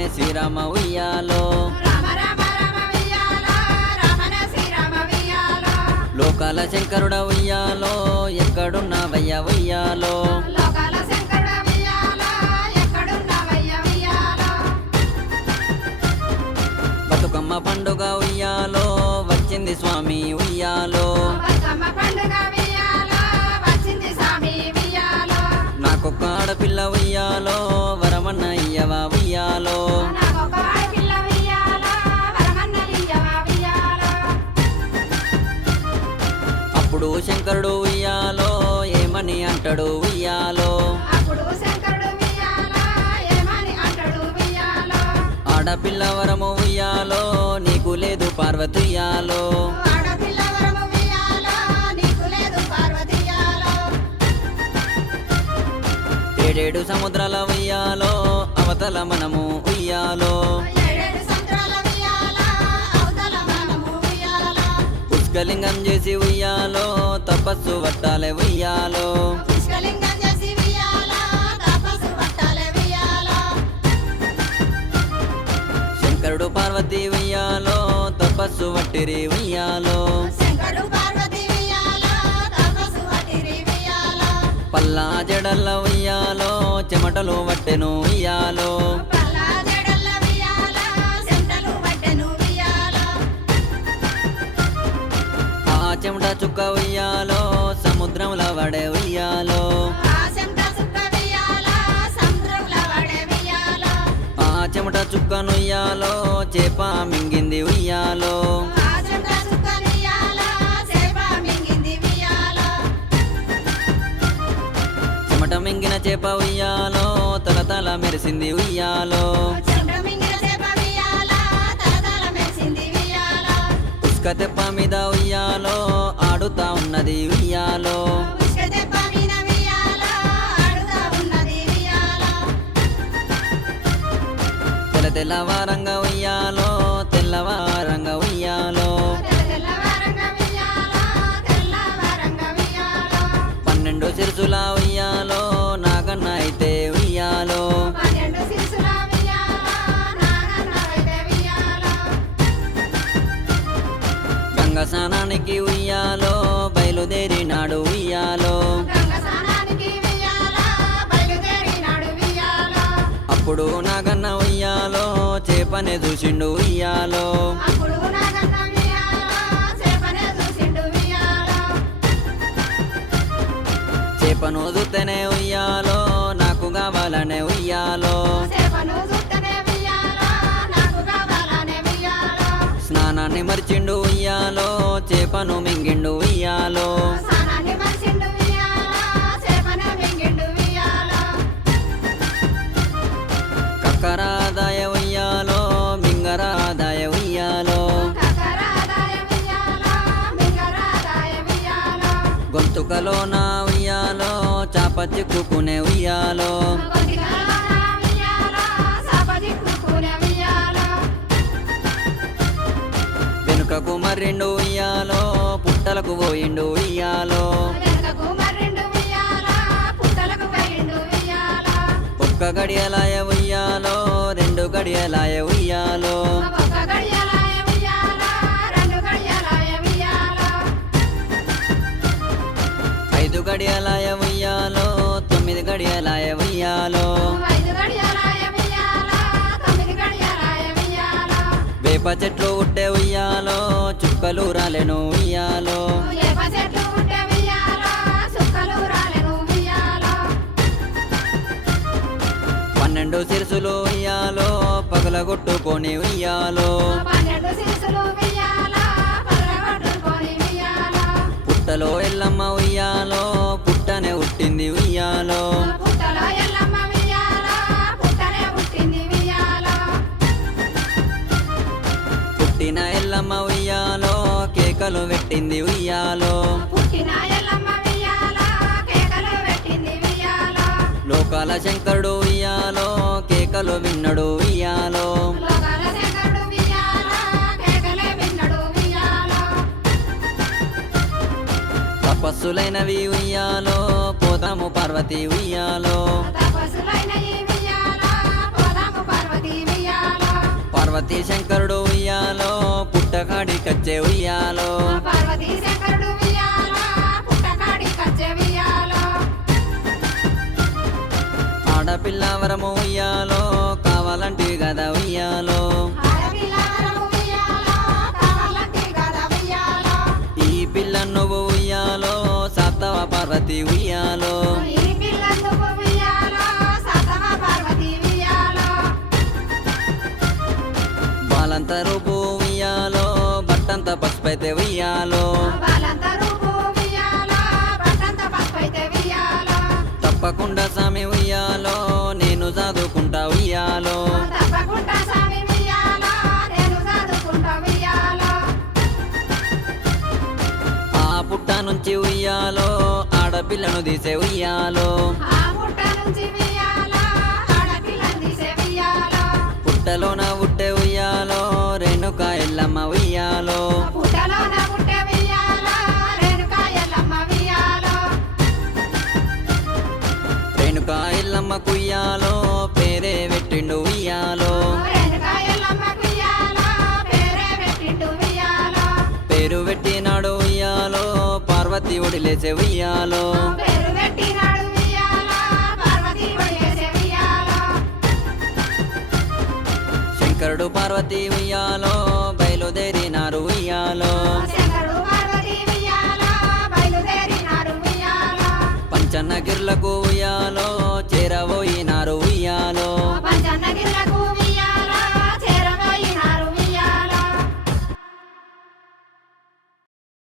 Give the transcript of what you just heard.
రామనే శ్రీరామ ఉయ్యాలో లోకాల శంకరుడ ఉయ్యాలో ఎక్కడున్నావయ్య ఉయ్యాలో బతుకమ్మ పండుగ ఉయ్యాలో వచ్చింది స్వామి ఉయ్యాలో నాకొక్క ఆడపిల్ల ఉయ్యాలో వరమన్న ఇయ్యవా ఉయ్యాలో అప్పుడు శంకరుడు ఉయ్యాలో ఏమని అంటాడు ఉయ్యాలో ఆడపిల్ల వరము ఉయ్యాలో నీకు లేదు పార్వతి ఉయ్యాలో ఏడేడు సముద్రాల ఉయ్యాలో అవతల మనము ఉయ్యాలో పుష్కలింగం చేసి ఉయ్యాలో తపస్సు పట్టాలే ఉయ్యాలో శంకరుడు పార్వతి ఉయ్యాలో తపస్సు పట్టిరి ఉయ్యాలో పల్లా జడల్ల ఉయ్యాలో చెమటలు పట్టెను ఉయ్యాలో ఆ చెమట చుక్క ఉయ్యాలో సముద్రంలో వడే ఉయ్యాలో ఆ చెమట చుక్కను ఉయ్యాలో చేప మింగింది ఉయ్యాలో చెమట మింగిన చేప ఉయ్యాలో తలతల మెరిసింది ఉయ్యాలో ఉస్క తెప్ప మీద ఉయ్యాలో ఆడుతా ఉన్నది ఉయ్యాలో తెల్లవారంగా ఉయ్యాలో తెల్లవారంగా ఉయ్యాలో 12 సిరుసుల ఉయ్యాలో నాగన్న అయితే ఉయ్యాలో గంగ స్నానానికి ఉయ్యాలో బయలుదేరినాడు ఉయ్యాలో అప్పుడు నాగన్న ఉయ్యాలో చేపనే చూసిండు ఉయ్యాలో చేపను చూస్తేనే ఉయ్యాలో నాకు కావాలనే ఉయ్యాలో స్నానాన్ని మర్చిండు ఉయ్యాలో చేపను మింగిండు ఉయ్యాలో కక్కరాదాయ ఉయ్యాలో మింగరాదాయ ఉయ్యాలో గొంతుకలో నా ఉయ్యాలో చాప చిక్కుకునే ఉయ్యాలో వెనుకకు మర్రిండు ఉయ్యాలో పుట్టలకు పోయిండు ఉయ్యాలో ఒక్క గడియలాయ ఉయ్యాలో 2 గడియలాయ ఉయ్యాలో 5 గడియలాయ ఉయ్యాలో 9 గడియలాయ ఉయ్యాలో వేప చెట్లు ఉట్టే ఉయ్యాలో చుక్కలు రాలెను ఉయ్యాలో పన్నెండు సిరుసులు ఉయ్యాలో పగలగొట్టుకొని ఉయ్యాలో పుట్టలో ఎల్లమ్మ ఉయ్యాలో పుట్టనే ఉట్టింది ఉయ్యాలో పుట్టిన ఎల్లమ్మ ఉయ్యాలో కేకలు పెట్టింది ఉయ్యాలో లోకాల శంకరుడు ఉయ్యాలో కేకలు విన్నడు ఉయ్యాలో తపస్సులైనవి ఉయ్యాలో పోదాము పార్వతి ఉయ్యాలో పార్వతీ శంకరుడు ఉయ్యాలో పుట్టకాడి కచ్చే ఉయ్యాలో పార్వతీ శంకరుడు ఉయ్యాలో పుట్టకాడి కచ్చే ఉయ్యాలో ఆడపిల్ల వరము ఉయ్యాలో కావాలంటే గదా ఉయ్యాలో ఆడపిల్ల వరము ఉయ్యాలో కావాలంటే గదా ఉయ్యాలో ఈ పిల్ల నువ్వు ఉయ్యాలో సాతవ పార్వతి ఉయ్యాలో ఈ పిల్ల నువ్వు ఉయ్యాలో సతమ పార్వతీ ఉయ్యాలో బాలంత రూపు ఉయ్యాలో బట్టంత పసుపైతే ఉయ్యాలో బాలంత రూపు ఉయ్యాలో బట్టంత పసుపైతే ఉయ్యాలో తప్పకుండా సామి ఉయ్యాలో నేను చదువుకుంటా ఉయ్యాలో తప్పకుండా స్వామి ఉయ్యాలో నేను చదువుకుంటా ఉయ్యాలో ఆ పుట్ట నుంచి ఉయ్యాలో ఆడపిల్లను తీసే ఉయ్యాలో ఆ పుట్ట నుంచి ఉయ్యాలో ఆడపిల్లని తీసే ఉయ్యాలో పుట్టలోన ఉట్టే ఉయ్యాలో రేణుక ఎల్లమ్మ ఉయ్యాలో పుట్టలోన పుట్టే ఉయ్యాలో రేణుకా ఎల్లమ్మ ఉయ్యాలో రేణుక ఎల్లమ్మ కుయ్యాలో పేరే పెట్టిండు ఉయ్యాలో రేణుకా ఎల్లమ్మ ఉయ్యాలో పేరే పెట్టిండు ఉయ్యాలో పేరు పెట్టినాడు ఉయ్యాలో పార్వతి ఒడిలేసే ఉయ్యాలో పేరు పెట్టినాడు ఉయ్యాలో పార్వతీ ఒడిగేసే ఉయ్యాలో శంకరుడు పార్వతి ఉయ్యాలో బయలుదేరినారు ఉయ్యాలో శంకరుడు పార్వతీ ఉయ్యాలో బయలుదేరినాడు ఉయ్యాలో పంచన్నగిర్లకు ఉయ్యాలో